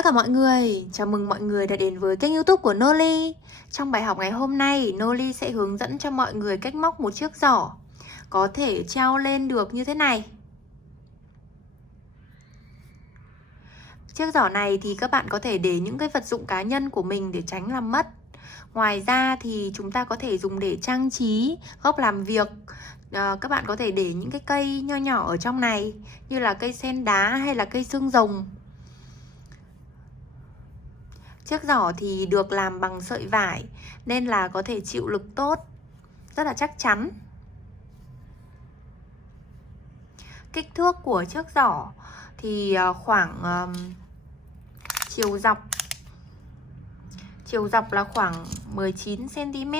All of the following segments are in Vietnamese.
Chào tất cả mọi người, chào mừng mọi người đã đến với kênh YouTube của Noli. Trong bài học ngày hôm nay, Noli sẽ hướng dẫn cho mọi người cách móc một chiếc giỏ có thể treo lên được như thế này. Chiếc giỏ này thì các bạn có thể để những cái vật dụng cá nhân của mình để tránh làm mất. Ngoài ra thì chúng ta có thể dùng để trang trí góc làm việc. Các bạn có thể để những cái cây nho nhỏ ở trong này, như là cây sen đá hay là cây xương rồng. Chiếc giỏ thì được làm bằng sợi vải nên là có thể chịu lực tốt, rất là chắc chắn. Kích thước của chiếc giỏ thì khoảng chiều dọc là khoảng 19 cm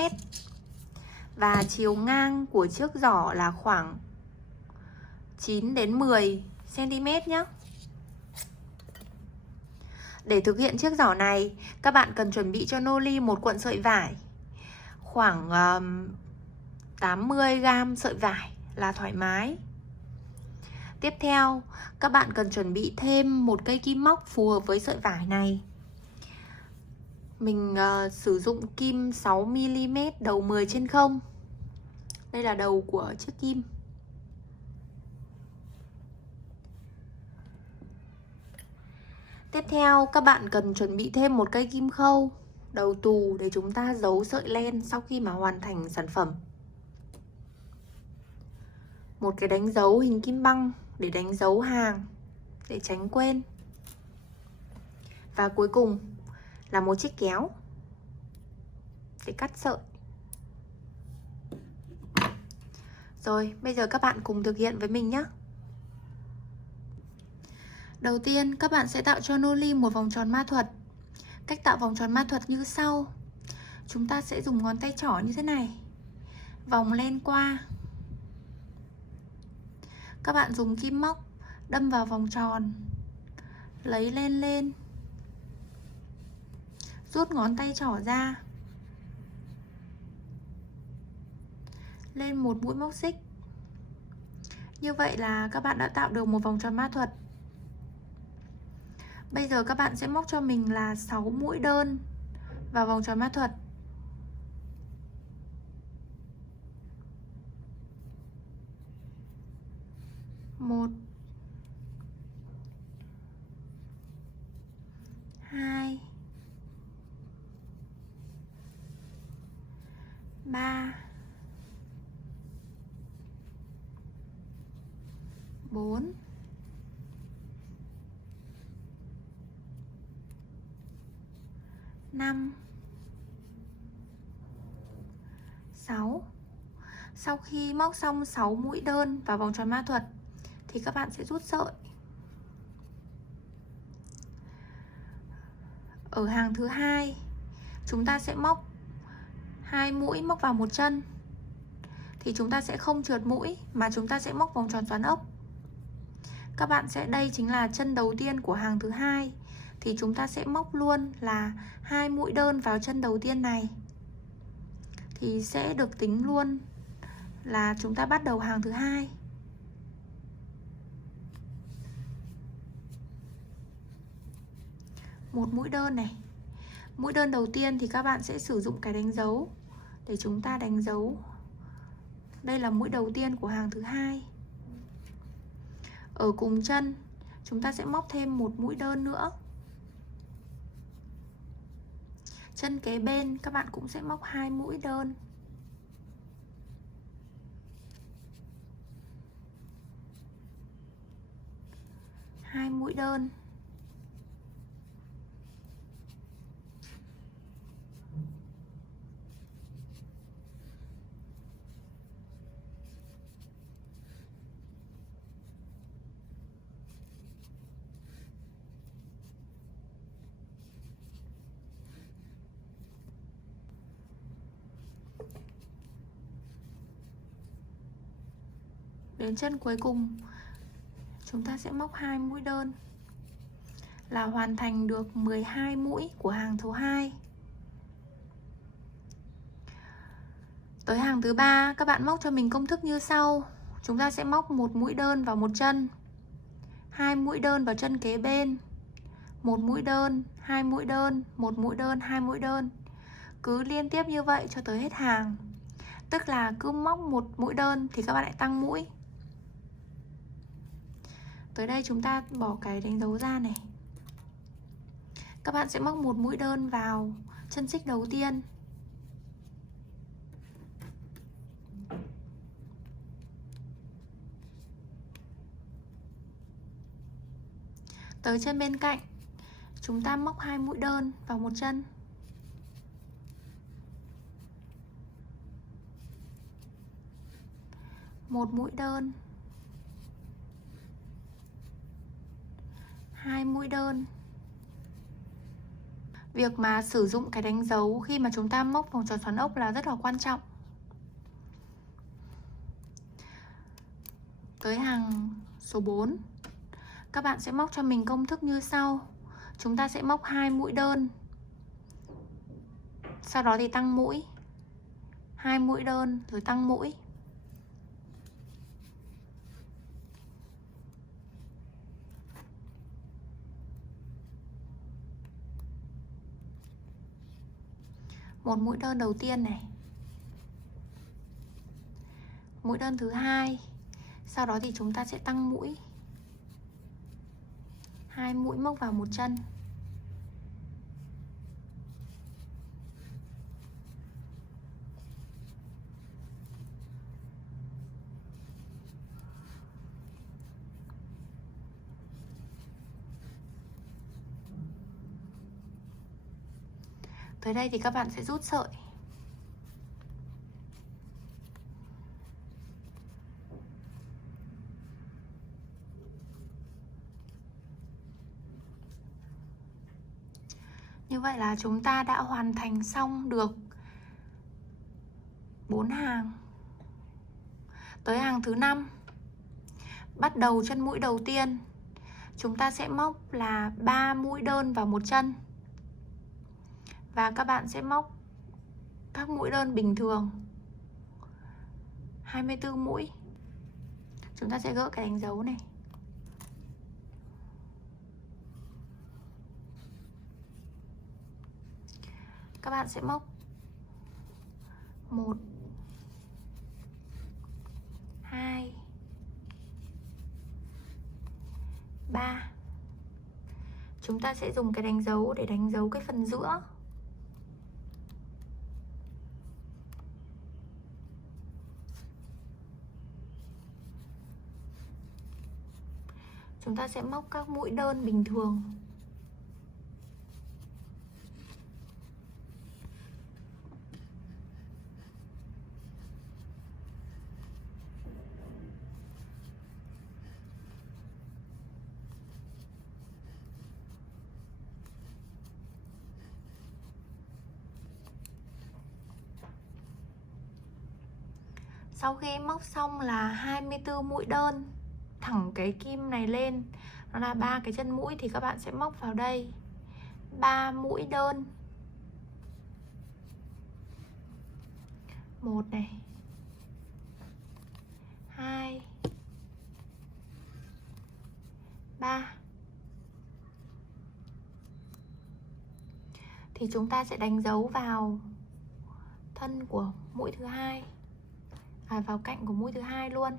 và chiều ngang của chiếc giỏ là khoảng 9 đến 10 cm nhé. Để thực hiện chiếc giỏ này, các bạn cần chuẩn bị cho Noli một cuộn sợi vải, khoảng 80g sợi vải là thoải mái. Tiếp theo, các bạn cần chuẩn bị thêm một cây kim móc phù hợp với sợi vải này. Mình sử dụng kim 6mm đầu 10/0. Đây là đầu của chiếc kim. Tiếp theo, các bạn cần chuẩn bị thêm một cây kim khâu đầu tù để chúng ta giấu sợi len sau khi mà hoàn thành sản phẩm. Một cái đánh dấu hình kim băng để đánh dấu hàng, để tránh quên. Và cuối cùng là một chiếc kéo để cắt sợi. Rồi, bây giờ các bạn cùng thực hiện với mình nhé. Đầu tiên, các bạn sẽ tạo cho Noli một vòng tròn ma thuật. Cách tạo vòng tròn ma thuật như sau. Chúng ta sẽ dùng ngón tay trỏ như thế này, vòng lên qua. Các bạn dùng kim móc đâm vào vòng tròn, lấy lên, rút ngón tay trỏ ra, lên một mũi móc xích. Như vậy là các bạn đã tạo được một vòng tròn ma thuật. Bây giờ các bạn sẽ móc cho mình là 6 mũi đơn vào vòng tròn ma thuật. 1 2 3 4 5 6. Sau khi móc xong 6 mũi đơn vào vòng tròn ma thuật thì các bạn sẽ rút sợi. Ở hàng thứ hai, chúng ta sẽ móc 2 mũi móc vào một chân. Thì chúng ta sẽ không trượt mũi mà chúng ta sẽ móc vòng tròn xoắn ốc. Các bạn sẽ, đây chính là chân đầu tiên của hàng thứ hai, thì chúng ta sẽ móc luôn là 2 mũi đơn vào chân đầu tiên này. Thì sẽ được tính luôn là chúng ta bắt đầu hàng thứ hai. Một mũi đơn này. Mũi đơn đầu tiên thì các bạn sẽ sử dụng cái đánh dấu để chúng ta đánh dấu. Đây là mũi đầu tiên của hàng thứ hai. Ở cùng chân chúng ta sẽ móc thêm một mũi đơn nữa. Chân kế bên các bạn cũng sẽ móc 2 mũi đơn. Hai mũi đơn. Đến chân cuối cùng chúng ta sẽ móc 2 mũi đơn là hoàn thành được 12 mũi của hàng thứ hai. Tới hàng thứ ba, các bạn móc cho mình công thức như sau. Chúng ta sẽ móc một mũi đơn vào một chân, 2 mũi đơn vào chân kế bên, một mũi đơn, 2 mũi đơn, một mũi đơn, 2 mũi đơn. Cứ liên tiếp như vậy cho tới hết hàng. Tức là cứ móc một mũi đơn thì các bạn lại tăng mũi. Tới đây chúng ta bỏ cái đánh dấu ra này. Các bạn sẽ móc một mũi đơn vào chân xích đầu tiên. Tới chân bên cạnh, chúng ta móc 2 mũi đơn vào một chân. Một mũi đơn, 2 mũi đơn. Việc mà sử dụng cái đánh dấu khi mà chúng ta móc vòng tròn xoắn ốc là rất là quan trọng. Tới hàng số 4, các bạn sẽ móc cho mình công thức như sau. Chúng ta sẽ móc 2 mũi đơn, sau đó thì tăng mũi, 2 mũi đơn rồi tăng mũi. Một mũi đơn đầu tiên này, mũi đơn thứ hai, sau đó thì chúng ta sẽ tăng mũi, 2 mũi móc vào một chân. Tới đây thì các bạn sẽ rút sợi. Như vậy là chúng ta đã hoàn thành xong được 4 hàng. Tới hàng thứ 5, bắt đầu chân mũi đầu tiên, chúng ta sẽ móc là 3 mũi đơn vào một chân. Và các bạn sẽ móc các mũi đơn bình thường 24 mũi. Chúng ta sẽ gỡ cái đánh dấu này. Các bạn sẽ móc 1 2 3. Chúng ta sẽ dùng cái đánh dấu để đánh dấu cái phần giữa. Chúng ta sẽ móc các mũi đơn bình thường. Sau khi móc xong là 24 mũi đơn, thẳng cái kim này lên, nó là 3 cái chân mũi, thì các bạn sẽ móc vào đây 3 mũi đơn. 1 này, 2, 3. Thì chúng ta sẽ đánh dấu vào thân của mũi thứ hai, vào cạnh của mũi thứ hai luôn.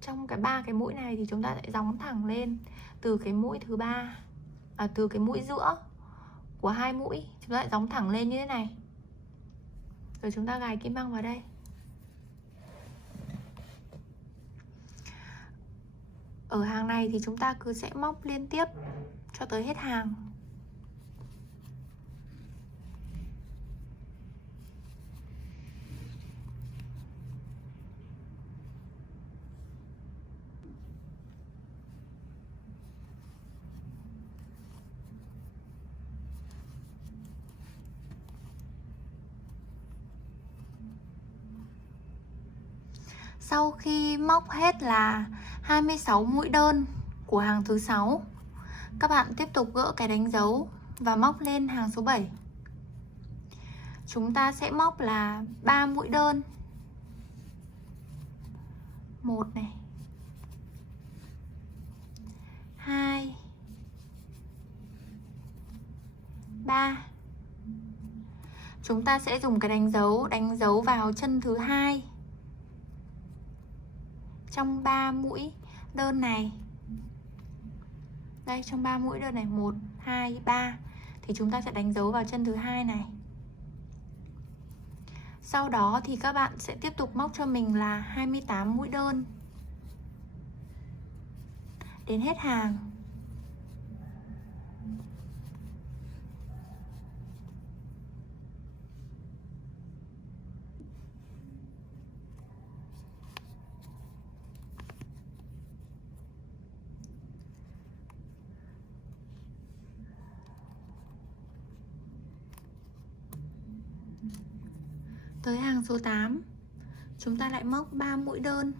Trong cái 3 cái mũi này thì chúng ta sẽ gióng thẳng lên từ cái mũi thứ 3, từ cái mũi giữa của 2 mũi, chúng ta lại gióng thẳng lên như thế này. Rồi chúng ta gài kim băng vào đây. Ở hàng này thì chúng ta cứ sẽ móc liên tiếp cho tới hết hàng. Sau khi móc hết là 26 mũi đơn của hàng thứ 6, các bạn tiếp tục gỡ cái đánh dấu và móc lên hàng số 7. Chúng ta sẽ móc là 3 mũi đơn. 1 này, 2, 3. Chúng ta sẽ dùng cái đánh dấu vào chân thứ hai trong 3 mũi đơn này. Đây, trong 3 mũi đơn này 1, 2, 3 thì chúng ta sẽ đánh dấu vào chân thứ hai này. Sau đó thì các bạn sẽ tiếp tục móc cho mình là 28 mũi đơn đến hết hàng. Tới hàng số 8, chúng ta lại móc 3 mũi đơn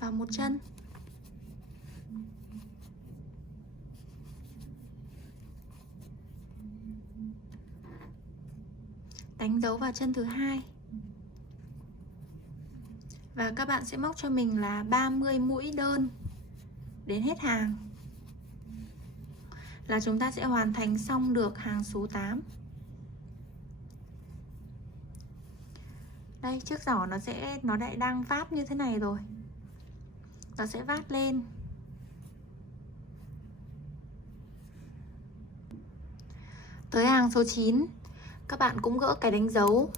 vào một chân. Đánh dấu vào chân thứ hai. Và các bạn sẽ móc cho mình là 30 mũi đơn đến hết hàng. Là chúng ta sẽ hoàn thành xong được hàng số 8. Đây, chiếc giỏ nó lại đang vát như thế này rồi. Nó sẽ vát lên. Tới hàng số 9, các bạn cũng gỡ cái đánh dấu.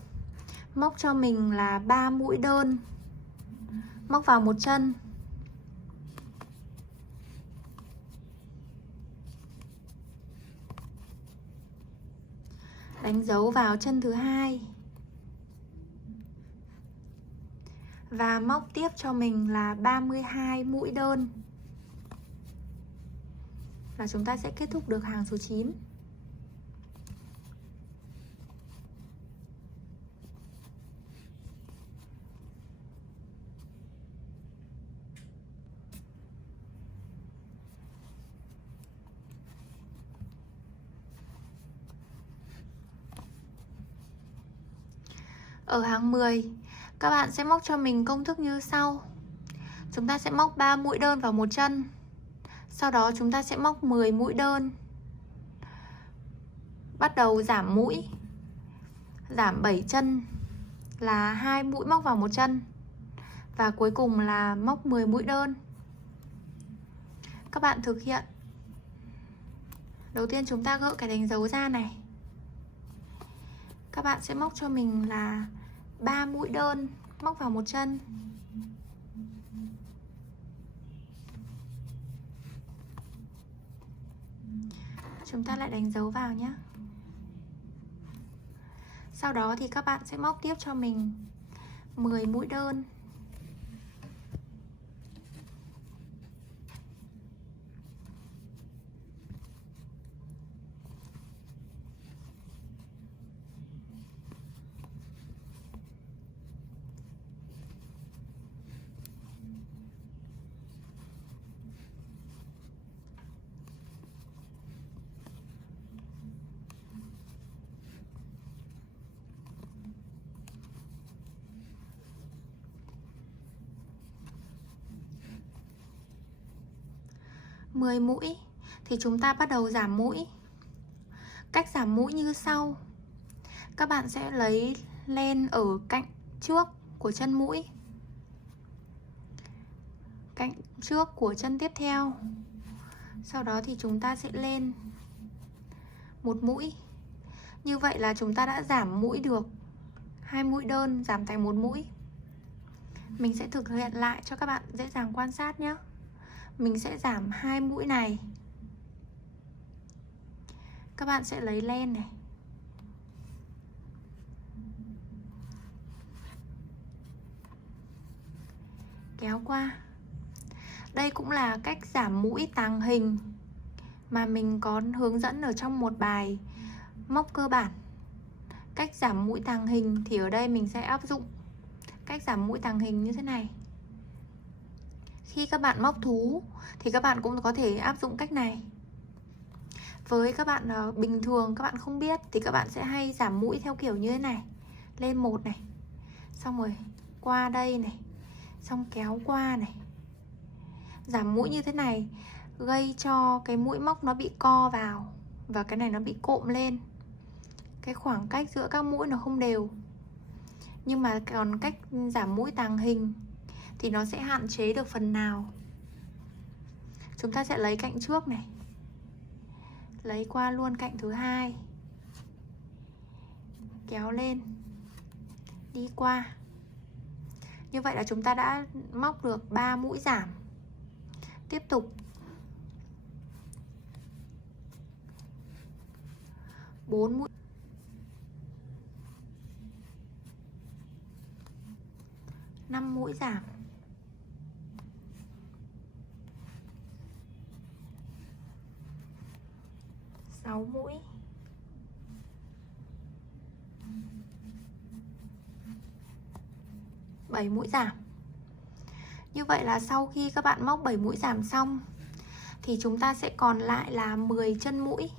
Móc cho mình là 3 mũi đơn. Móc vào một chân. Đánh dấu vào chân thứ hai. Và móc tiếp cho mình là 32 mũi đơn. Là chúng ta sẽ kết thúc được hàng số 9. Ở hàng 10, các bạn sẽ móc cho mình công thức như sau. Chúng ta sẽ móc 3 mũi đơn vào một chân. Sau đó chúng ta sẽ móc 10 mũi đơn. Bắt đầu giảm mũi. Giảm 7 chân là 2 mũi móc vào một chân. Và cuối cùng là móc 10 mũi đơn. Các bạn thực hiện. Đầu tiên chúng ta gỡ cái đánh dấu ra này. Các bạn sẽ móc cho mình là 3 mũi đơn móc vào một chân. Chúng ta lại đánh dấu vào nhé. Sau đó thì các bạn sẽ móc tiếp cho mình 10 mũi đơn. Mười mũi thì chúng ta bắt đầu giảm mũi. Cách giảm mũi như sau. Các bạn sẽ lấy len ở cạnh trước của chân mũi, cạnh trước của chân tiếp theo. Sau đó thì chúng ta sẽ lên một mũi. Như vậy là chúng ta đã giảm mũi được 2 mũi đơn, giảm thành 1 mũi. Mình sẽ thực hiện lại cho các bạn dễ dàng quan sát nhé. Mình sẽ giảm 2 mũi này. Các bạn sẽ lấy len này, kéo qua. Đây cũng là cách giảm mũi tàng hình mà mình có hướng dẫn ở trong một bài móc cơ bản. Cách giảm mũi tàng hình thì ở đây mình sẽ áp dụng cách giảm mũi tàng hình như thế này. Khi các bạn móc thú thì các bạn cũng có thể áp dụng cách này. Với các bạn bình thường các bạn không biết thì các bạn sẽ hay giảm mũi theo kiểu như thế này. Lên một này, xong rồi qua đây này, xong kéo qua này. Giảm mũi như thế này gây cho cái mũi móc nó bị co vào và cái này nó bị cộm lên. Cái khoảng cách giữa các mũi nó không đều. Nhưng mà còn cách giảm mũi tàng hình thì nó sẽ hạn chế được phần nào. Chúng ta sẽ lấy cạnh trước này, lấy qua luôn cạnh thứ hai, kéo lên, đi qua. Như vậy là chúng ta đã móc được 3 mũi giảm. Tiếp tục 4 mũi, 5 mũi giảm, 6 mũi, 7 mũi giảm. Như vậy là sau khi các bạn móc 7 mũi giảm xong thì chúng ta sẽ còn lại là 10 chân mũi.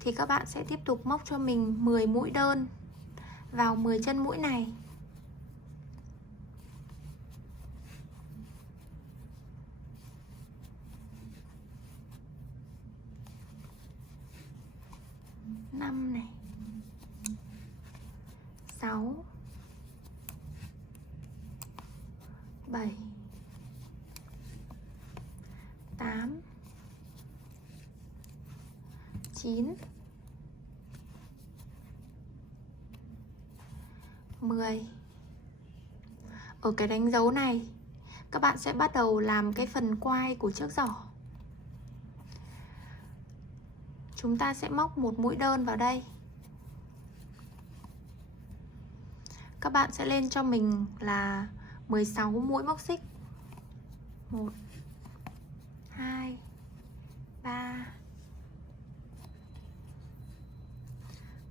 Thì các bạn sẽ tiếp tục móc cho mình 10 mũi đơn vào 10 chân mũi này. Năm này, 6, 7, 8, 9, 10. Ở cái đánh dấu này các bạn sẽ bắt đầu làm cái phần quai của chiếc giỏ. Chúng ta sẽ móc một mũi đơn vào đây. Các bạn sẽ lên cho mình là 16 mũi móc xích. 1, 2, 3,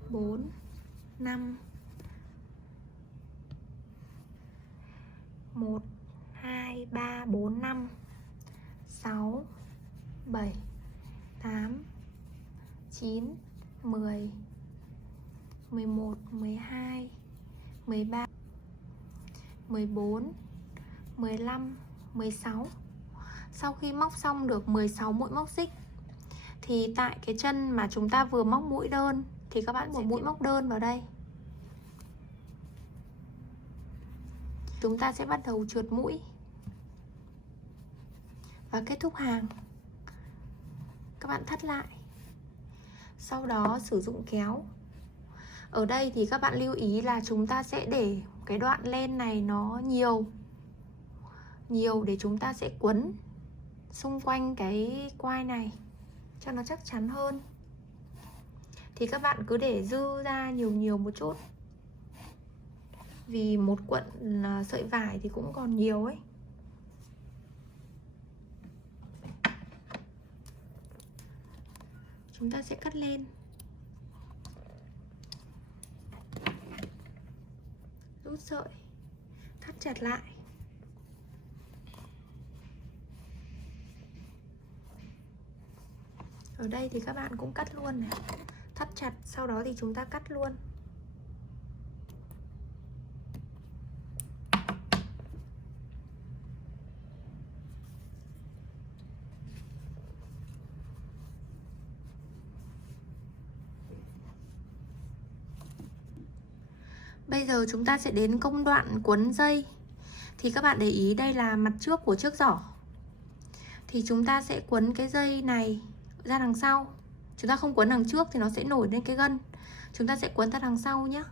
4, 5. 1, 2, 3, 4, 5, 6, 7, 8, 9, 10, 11, 12, 13, 14, 15, 16. Sau khi móc xong được 16 mũi móc xích thì tại cái chân mà chúng ta vừa móc mũi đơn thì các bạn một mũi móc đơn vào đây. Chúng ta sẽ bắt đầu trượt mũi và kết thúc hàng. Các bạn thắt lại. Sau đó sử dụng kéo. Ở đây thì các bạn lưu ý là chúng ta sẽ để cái đoạn len này nó nhiều để chúng ta sẽ quấn xung quanh cái quai này cho nó chắc chắn hơn. Thì các bạn cứ để dư ra nhiều một chút, vì một cuộn sợi vải thì cũng còn nhiều ấy. Chúng ta sẽ cắt lên, rút sợi, thắt chặt lại. Ở đây thì các bạn cũng cắt luôn này, thắt chặt, sau đó thì chúng ta cắt luôn. Bây giờ chúng ta sẽ đến công đoạn quấn dây. Thì các bạn để ý đây là mặt trước của chiếc giỏ. Thì chúng ta sẽ quấn cái dây này ra đằng sau. Chúng ta không quấn đằng trước thì nó sẽ nổi lên cái gân. Chúng ta sẽ quấn ra đằng sau nhé.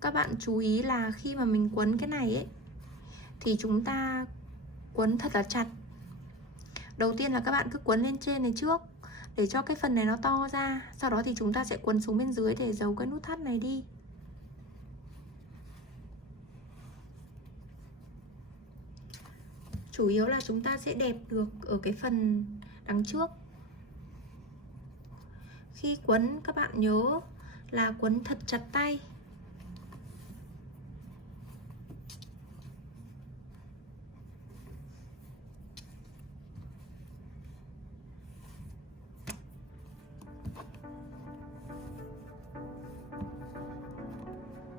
Các bạn chú ý là khi mà mình quấn cái này ấy thì chúng ta quấn thật là chặt. Đầu tiên là các bạn cứ quấn lên trên này trước để cho cái phần này nó to ra. Sau đó thì chúng ta sẽ quấn xuống bên dưới để giấu cái nút thắt này đi. Chủ yếu là chúng ta sẽ đẹp được ở cái phần đằng trước. Khi quấn các bạn nhớ là quấn thật chặt tay.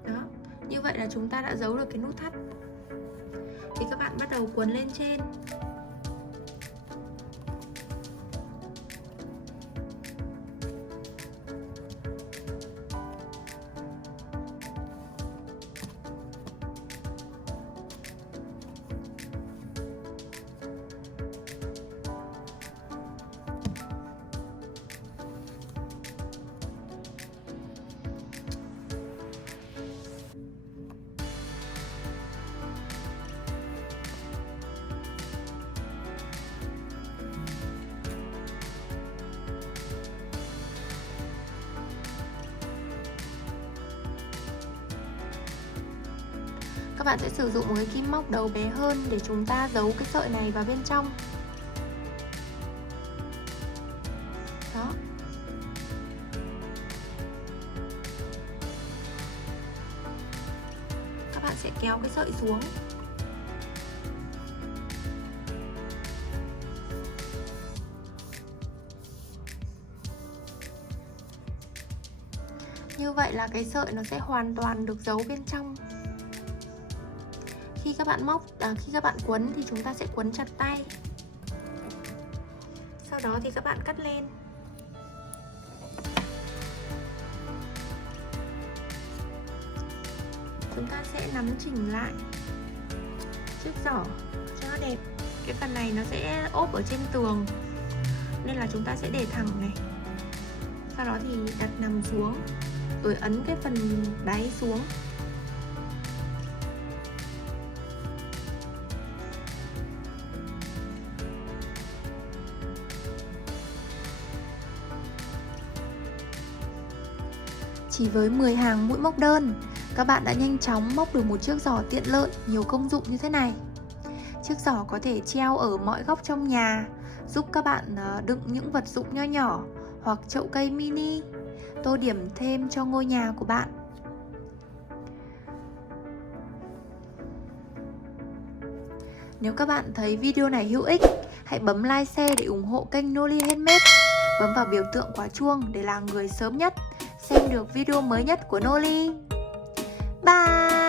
Đó, như vậy là chúng ta đã giấu được cái nút thắt. Thì các bạn bắt đầu quấn lên trên. Các bạn sẽ sử dụng một cái kim móc đầu bé hơn để chúng ta giấu cái sợi này vào bên trong. Đó. Các bạn sẽ kéo cái sợi xuống. Như vậy là cái sợi nó sẽ hoàn toàn được giấu bên trong. Khi các bạn khi các bạn quấn thì chúng ta sẽ quấn chặt tay. Sau đó thì các bạn cắt len. Chúng ta sẽ nắn chỉnh lại chiếc giỏ cho nó đẹp. Cái phần này nó sẽ ốp ở trên tường nên là chúng ta sẽ để thẳng này. Sau đó thì đặt nằm xuống rồi ấn cái phần đáy xuống. Chỉ với 10 hàng mũi móc đơn, các bạn đã nhanh chóng móc được một chiếc giỏ tiện lợi nhiều công dụng như thế này. Chiếc giỏ có thể treo ở mọi góc trong nhà, giúp các bạn đựng những vật dụng nho nhỏ hoặc chậu cây mini, tô điểm thêm cho ngôi nhà của bạn. Nếu các bạn thấy video này hữu ích, hãy bấm like, share để ủng hộ kênh Noli Handmade. Bấm vào biểu tượng quả chuông để là người sớm nhất xem được video mới nhất của Noli. Bye!